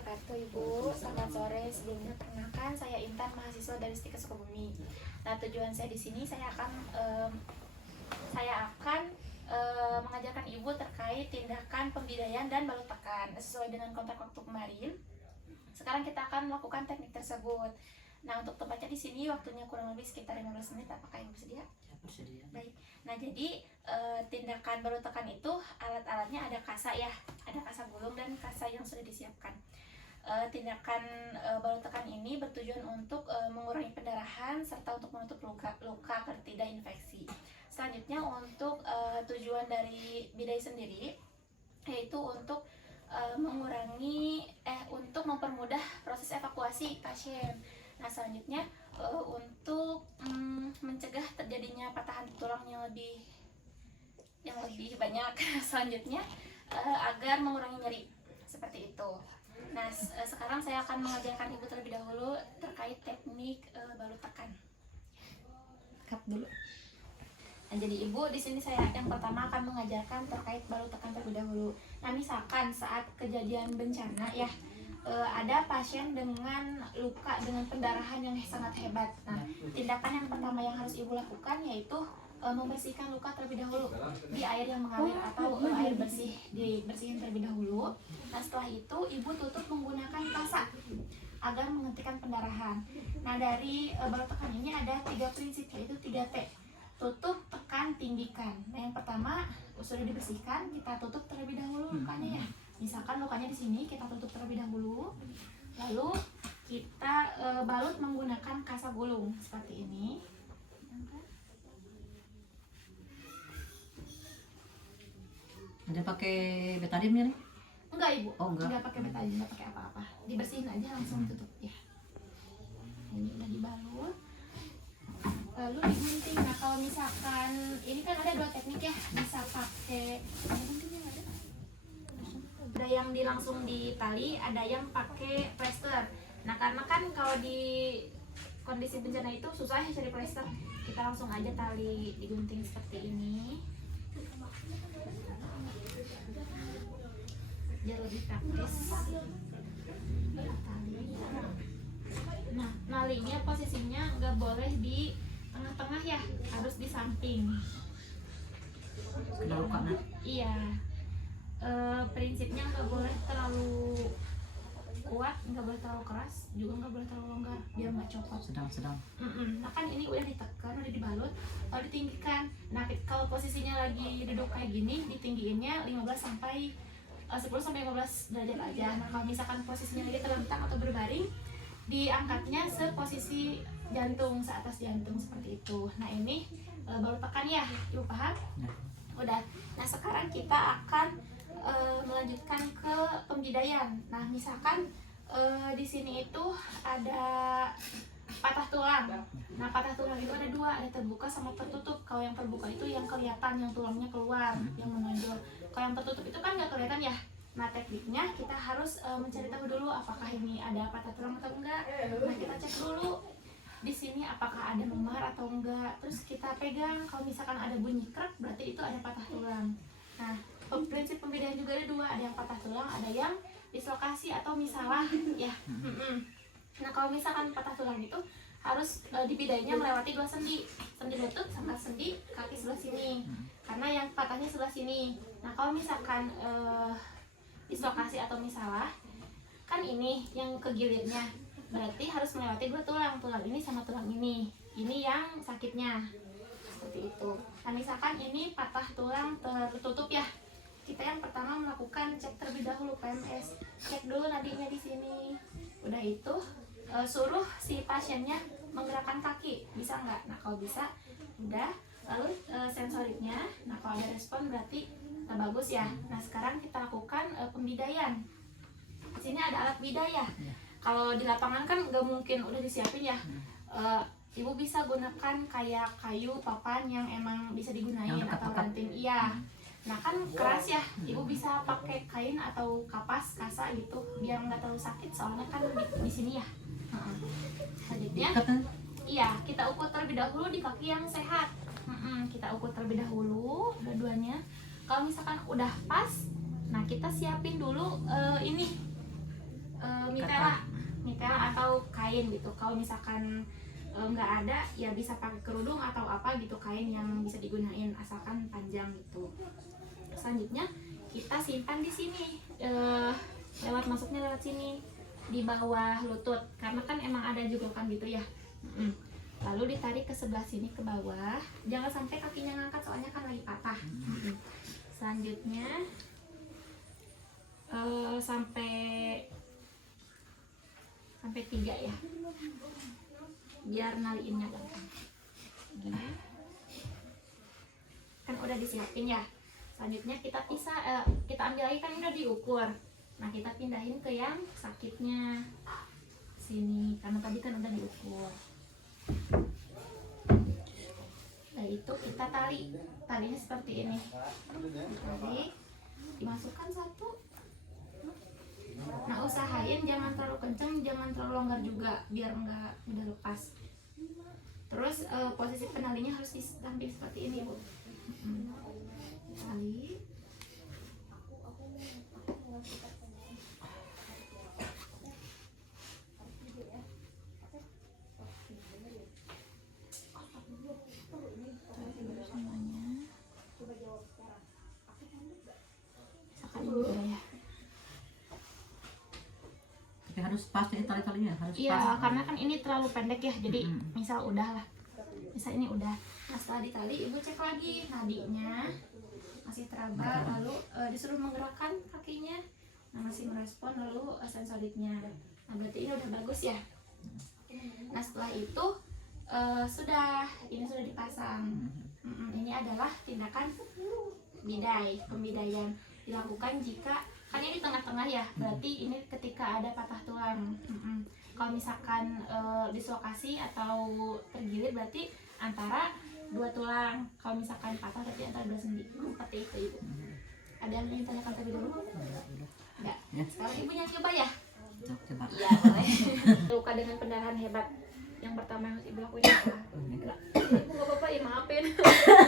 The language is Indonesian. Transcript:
wabarakatuh Ibu. Selamat sore. Sebelumnya perkenalkan saya Intan, mahasiswa dari Stika Sukabumi. Nah, tujuan saya di sini saya akan mengajarkan Ibu terkait tindakan pembidayaan dan balut tekan sesuai dengan kontrak waktu kemarin. Sekarang kita akan melakukan teknik tersebut. Nah, untuk tempatnya di sini waktunya kurang lebih sekitar 15 menit. Apakah Ibu bersedia? Bersedia. Baik. Nah, jadi tindakan balut tekan itu alat-alatnya ada kasa ya, ada kasa gulung dan kasa yang sudah disiapkan. Tindakan balut tekan ini bertujuan untuk mengurangi pendarahan serta untuk menutup luka agar tidak infeksi. Selanjutnya untuk tujuan dari bidai sendiri yaitu untuk untuk mempermudah proses evakuasi pasien. Nah, selanjutnya untuk mencegah terjadinya patahan tulang yang lebih banyak. Selanjutnya agar mengurangi nyeri seperti itu. Nah, sekarang saya akan mengajarkan Ibu terlebih dahulu terkait teknik balut tekan. Cut dulu. Nah, jadi Ibu di sini saya yang pertama akan mengajarkan terkait balut tekan terlebih dahulu. Nah, misalkan saat kejadian bencana ya, ada pasien dengan luka dengan pendarahan yang sangat hebat. Nah, tindakan yang pertama yang harus Ibu lakukan yaitu membersihkan luka terlebih dahulu di air yang mengalir atau air bersih, dibersihin terlebih dahulu. Nah, setelah itu Ibu tutup menggunakan kasa agar menghentikan pendarahan. Nah, dari balut tekan ini ada 3 prinsip, yaitu 3T: tutup, tekan, tinggikan. Nah, yang pertama sudah dibersihkan, kita tutup terlebih dahulu lukanya ya. Misalkan lukanya di sini, kita tutup terlebih dahulu, lalu kita balut menggunakan kasa gulung seperti ini. Ada pakai betadine nih? Enggak Ibu, Oh, enggak pakai betadine, enggak pakai apa-apa. Dibersihin aja langsung tutup ya. Ini udah dibalut, lalu digunting. Nah, kalau misalkan ini kan ada 2 teknik ya, bisa pakai ada yang langsung di tali, ada yang pakai plester. Nah, karena kan kalau di kondisi bencana itu susah ya cari plester, kita langsung aja tali digunting seperti ini biar lebih praktis. Nah, nalinya posisinya nggak boleh di tengah-tengah ya, harus di samping. Kena luka nah. Iya. Prinsipnya nggak boleh terlalu kuat, nggak boleh terlalu keras, juga nggak boleh terlalu longgar biar nggak copot. Sedang. Nah, kan ini udah ditekan, udah dibalut, lalu ditinggikan. Nah, kalau posisinya lagi duduk kayak gini, ditinggiinnya 10 sampai 15 derajat aja. Nah, kalau misalkan posisinya lagi terlentang atau berbaring, diangkatnya seposisi jantung, seatas jantung seperti itu. Nah, ini balut tekan ya, Ibu paham? Udah. Nah, sekarang kita akan melanjutkan ke pembidayaan. Nah, misalkan di sini itu ada patah tulang. Nah, patah tulang itu ada 2, ada terbuka sama tertutup. Kalau yang terbuka itu yang kelihatan, yang tulangnya keluar, yang menonjol. Kalau yang tertutup itu kan nggak kelihatan ya. Nah, tekniknya kita harus mencari tahu dulu apakah ini ada patah tulang atau enggak. Nah, kita cek dulu di sini apakah ada memar atau enggak. Terus kita pegang, kalau misalkan ada bunyi krek berarti itu ada patah tulang. Nah, prinsip pembedaan juga ada 2, ada yang patah tulang, ada yang dislokasi atau misalah ya. Nah, kalau misalkan patah tulang itu harus dibidainya melewati 2 sendi, sendi lutut sama sendi kaki sebelah sini, karena yang patahnya sebelah sini. Nah, kalau misalkan dislokasi atau misalah, kan ini yang kegilirnya, berarti harus melewati 2 tulang, tulang ini sama tulang ini yang sakitnya seperti itu. Nah, misalkan ini patah tulang tertutup ya, kita yang pertama melakukan cek terlebih dahulu PMS, cek dulu nadinya di sini. Udah itu suruh si pasiennya menggerakkan kaki, bisa nggak? Nah, kalau bisa, udah. Lalu sensoriknya, nah kalau ada respon berarti bagus ya. Nah, sekarang kita lakukan pembidaian. Di sini ada alat bidaya. Kalau di lapangan kan nggak mungkin udah disiapin ya. Ibu bisa gunakan kayak kayu, papan yang emang bisa digunain atau ranting. Iya. Nah, kan keras ya, Ibu bisa pakai kain atau kapas, kasa gitu, biar nggak terlalu sakit, soalnya kan di sini ya. Selanjutnya, iya, kita ukur terlebih dahulu di kaki yang sehat. Kita ukur terlebih dahulu dua-duanya. Kalau misalkan udah pas, nah kita siapin dulu kain gitu. Kalau misalkan nggak ada ya bisa pakai kerudung atau apa gitu, kain yang bisa digunain asalkan panjang gitu. Selanjutnya kita simpan di sini, masuknya lewat sini di bawah lutut karena kan emang ada juga kan gitu ya. Lalu ditarik ke sebelah sini ke bawah, jangan sampai kakinya ngangkat soalnya kan lagi patah. Selanjutnya sampai 3 ya, biar naliinnya gampang. Kan udah disiapin ya. Selanjutnya kita pisah, kita ambil lagi kan udah diukur. Nah kita pindahin ke yang sakitnya sini karena tadi kan udah diukur. Nah itu kita talinya seperti ini. Tarik, dimasukkan satu. Nah usahain jangan terlalu kenceng, jangan terlalu longgar juga biar nggak mudah lepas. Terus posisi penalinya harus di samping seperti ini bu. Tali. Tapi harus pas ya tali-talinya, harus Iya, pas. karena kan ini terlalu pendek ya, jadi misal udah lah, misal ini udah. Nah setelah ditali, ibu cek lagi nadinya masih teraba, lalu disuruh menggerakkan kakinya, nah masih merespon, lalu sensoriknya. Nah berarti ini udah bagus ya. Nah setelah itu ini sudah dipasang. Ini adalah tindakan pembidaian dilakukan jika kan ini di tengah-tengah ya, berarti ini ketika ada patah tulang. Kalau misalkan dislokasi atau tergilir berarti antara 2 tulang. Kalau misalkan patah berarti antara 2 sendi. Seperti itu ibu. Ada yang ingin tanyakan terlebih dahulu? Enggak. Sekarang ibu yang coba ya? Coba. Iya boleh. Luka dengan pendarahan hebat. Yang pertama yang harus ibu lakuin apa? Ibu nggak apa-apa ya, maafin.